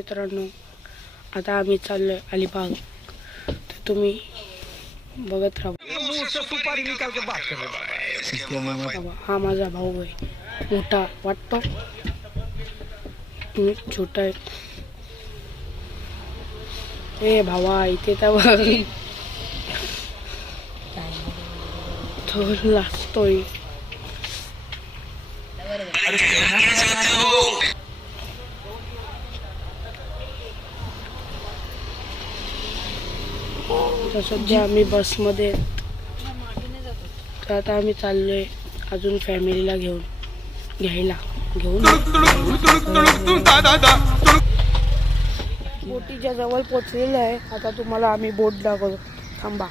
मित्रांनो, आता आम्ही चाललोय अलिबाग, तर तुम्ही बघत राहा। हा माझा भाऊ आहे, मोठा वाटतो, छोटा आहे। ए भावा इथे तर बघ, थोर लागतोय। तर सध्या आम्ही बसमध्ये, तर आता आम्ही चाललोय अजून फॅमिलीला घ्यायला बोटीच्या जवळ पोचलेलं आहे। आता तुम्हाला आम्ही बोट दाखवतो, थांबा।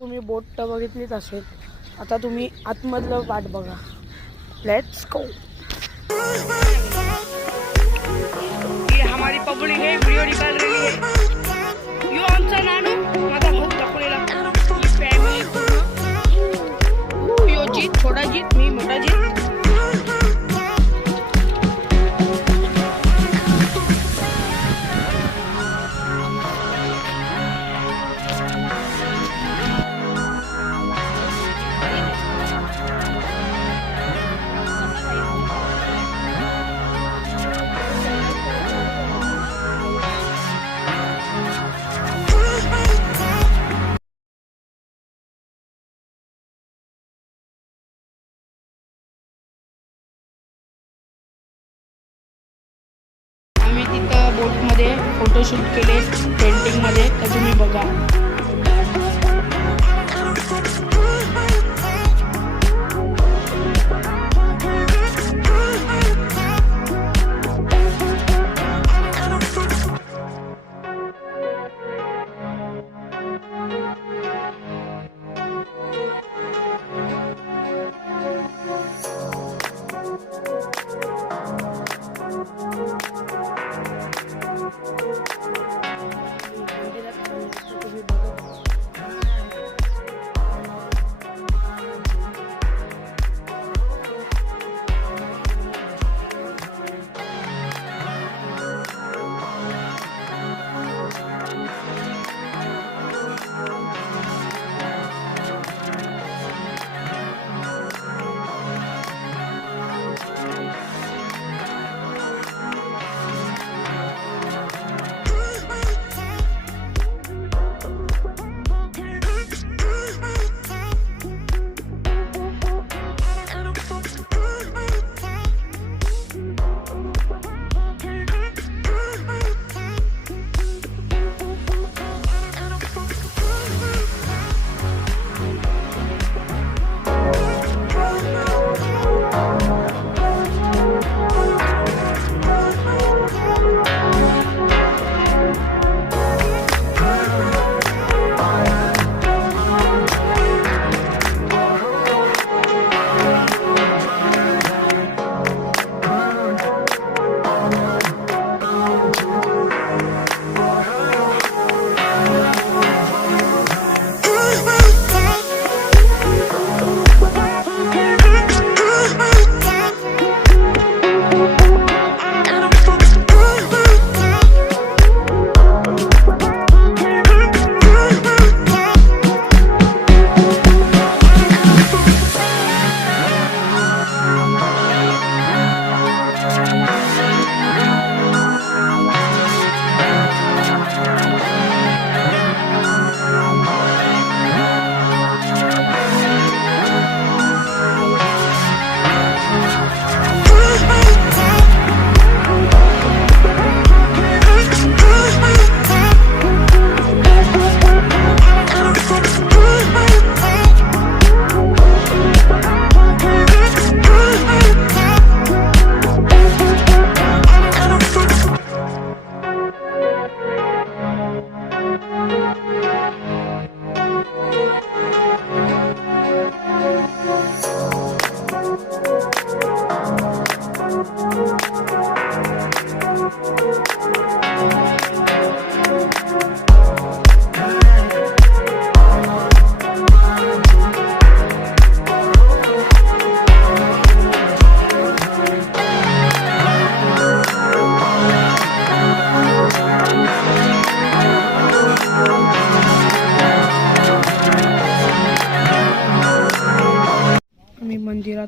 तुम्ही बोट तर बघितलीच असेल, आता तुम्ही आतमधलं वाट बघा। Let's go. ये हमारी पब्लिक है, वीडियो निकाल रही है। यो आमचा नानू, माझा भाऊ दाखवलेला, ही फॅमिली पूर्ण। यो जीत, छोटा जीत, मी मोठा जीत। आम्ही तिथं बोटमध्ये फोटोशूट केले, पेंटिंगमध्ये, तर तुम्ही बघा। तुम्ही बघा।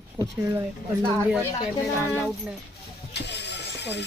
मंदिरात पोचलेलो आहे, पण मंदिरात कॅमेरा अलाउड नाही. सॉरी.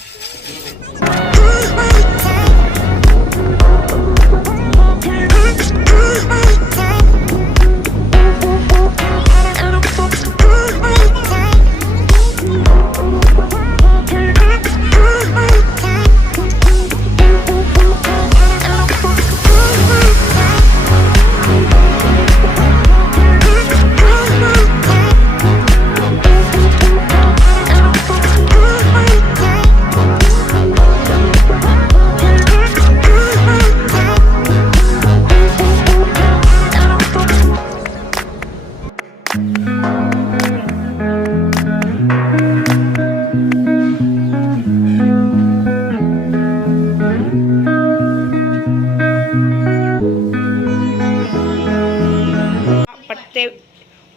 पत्ते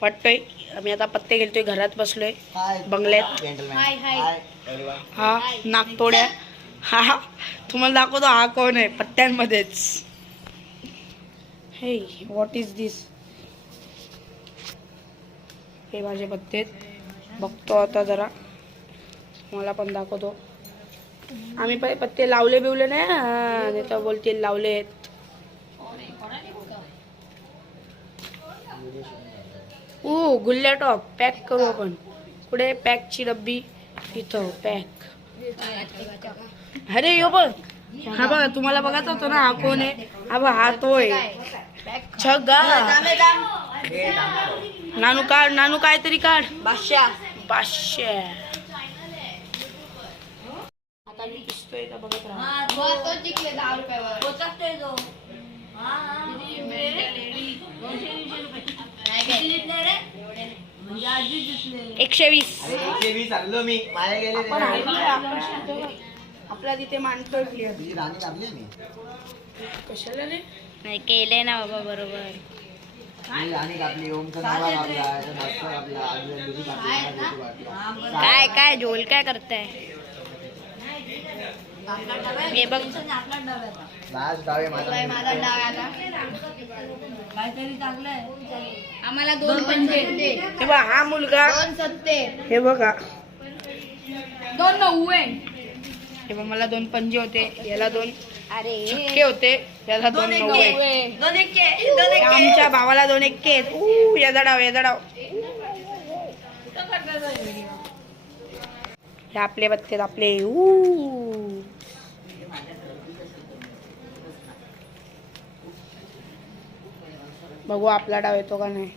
वाटतोय. आम्ही आता पत्ते घेतोय, घरात बसलोय बंगल्यात. हा नागतोड्या. हा तुम्हाला दाखवतो हा कोण आहे पत्त्यांमध्येच. हे व्हॉट इज दिस. हे माझे पत्ते बघतो आता जरा, मला पण दाखवतो. आम्ही पत्ते लावले बिवले नाही, तर बोलतील लावले. गुल्ल्या टॉप पॅक करू आपण. पुढे पॅकची डब्बी इथं पॅक. अरे यो बघ, हा बघा तुम्हाला बघायचं होतं ना हा कोण आहे. हा बघ हा तो आहे छगा. नानू काढ, नानू काहीतरी काढ. बादशाह बादशाह. आता मी दिसतोय का बघत राहा. आपला तिथे मानतो कशाला रे. नाही केले ना बाबा बरोबर. काय काय झोल काय करताय. हे बघ आम्हाला 2 पंजे. हे बघा हा मुलगा 2 सत्ते. हे बघा 2 90. हे बघ मला 2 पंजे होते, याला 2 अरे छक्के होते, याला 2 नव्वे. आमच्या भावाला 2 एक्के. याचा डाव याचा डाव. हे आपले बत्ते आपले. बघू आपला डाव येतो का नाही.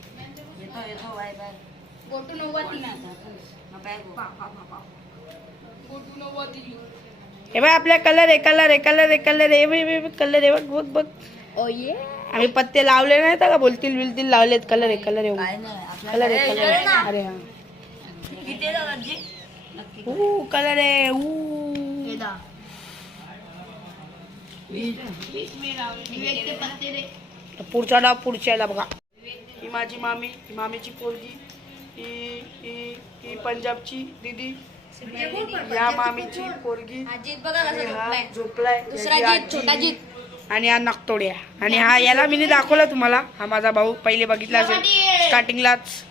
हे बघ आपल्या कलर आहे कलर आहे कलर आहे कलर आहे कलर आहे. बघ बघ बघ. आम्ही पत्ते लावले नाही का, बोलतील बिलतील लावलेत. कलर आहे कलर आहे कलर आहे कलर आहे. अरे हा कलर आहे. पुढचा डाव पुढच्याला बघा. ही माझी मामी, ही मामीची पोरगी, ही पंजाबची दीदी, या मामीची पोरगी, झोपलाय आणि हा नागतोड्या. आणि हा याला मी दाखवला तुम्हाला, हा माझा भाऊ पहिले बघितला असेल स्टार्टिंगलाच.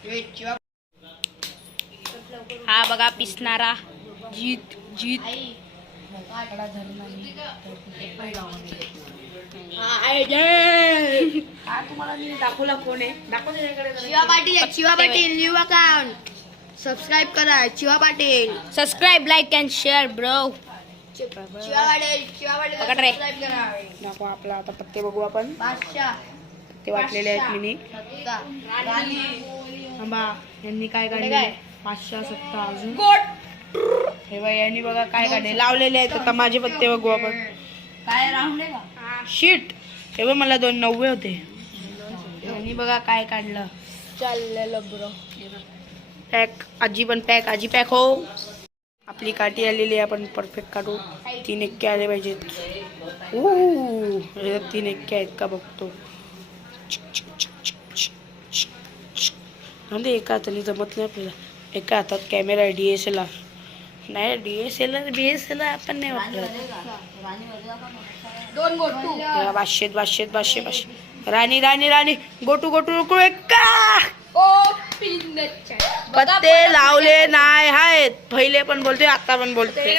हा बघा पिसणारा जीत जीत. तुम्हाला मी दाखवला कोण आहे. Shiva Patil. Shiva Patil new account. Subscribe करा Shiva Patil. Subscribe like and share bro. Shiva Patil. Shiva Patil subscribe करा. दाखव आपला आता पत्ते बघू आपण. बादशाह ते वाटलेले आहेत मिनी. यांनी काय काढले 507 अजून. हे बघा यांनी बघा काय काढले लावलेले आहेत. आता माझे पत्ते बघू आपण. काय राहुले का शीट. हे बघ मला 2 90 होते. यांनी बघा काय काढलं. चाललेलं ब्रो. पॅक आजी पण पॅक. आजी पॅक हो. आपली काठी आलेली आहे, आपण परफेक्ट काढू. 3 एक्के आले पाहिजेत. 3 एक्के आहेत का बघतो. म्हणजे एका हाताने जमत नाही आपल्याला. एका हातात कॅमेरा आहे DSLR नाही. DSLR आपण नाही वापरत. 2 गोटू. 500 राणी राणी राणी गोटू गोटू गोटू एका. ओ पिन पत्ते लावले नाही आहेत. पहिले पण बोलते आता पण बोलते.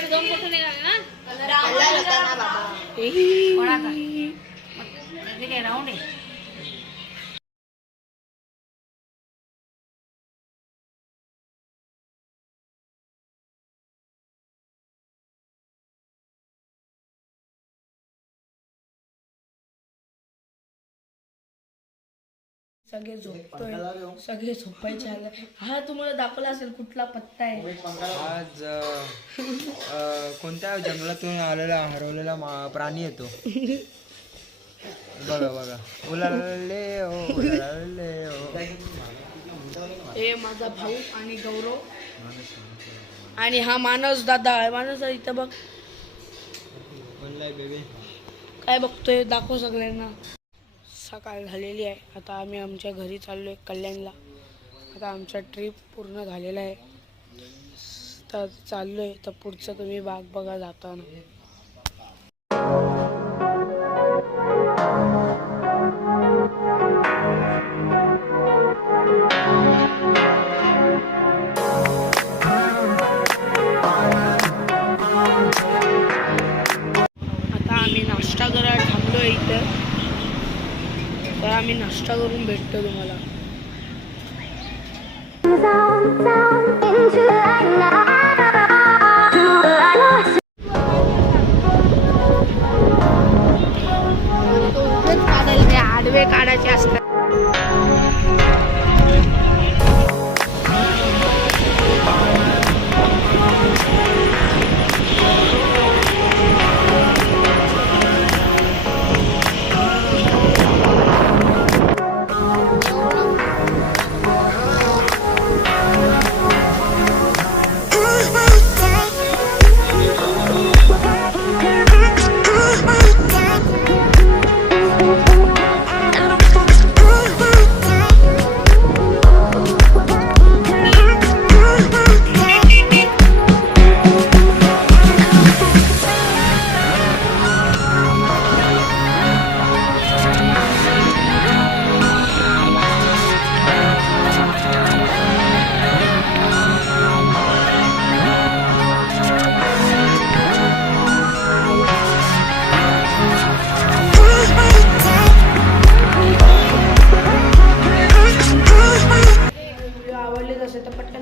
सगळे झोपतोय, सगळे झोपायचे आले. हा तुम्हाला दाखवला असेल कुठला पत्ता आहे. आज कोणत्या जंगलातून आलेला हरवलेला प्राणी येतो. बघा बघा. उलाले ओ उलाले ओ. हे माझा भाऊ आणि गौरव आणि हा मानस दादा. मानस इथं बघ बेबी काय बघतोय, दाखव सगळ्यांना. सकाळ झालेली आहे. आता आम्ही आमच्या घरी चाललोय कल्याणला. आता आमचा ट्रिप पूर्ण झालेला आहे. तर चाललोय. तर पुढचं तुम्ही बाग बघा जाताना. आता आम्ही नाश्ता करायला थांबलोय इथं. तर आम्ही नाश्ता करून भेटतो तुम्हाला. आडवे काढायचे असतात.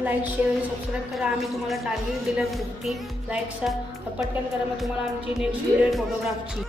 लाईक शेअर आणि सबस्क्राईब करा. आम्ही तुम्हाला टार्गेट दिलं 50 लाईक्सचा. पटकन करा. मग तुम्हाला आमची नेक्स्ट व्हिडिओ फोटोग्राफची.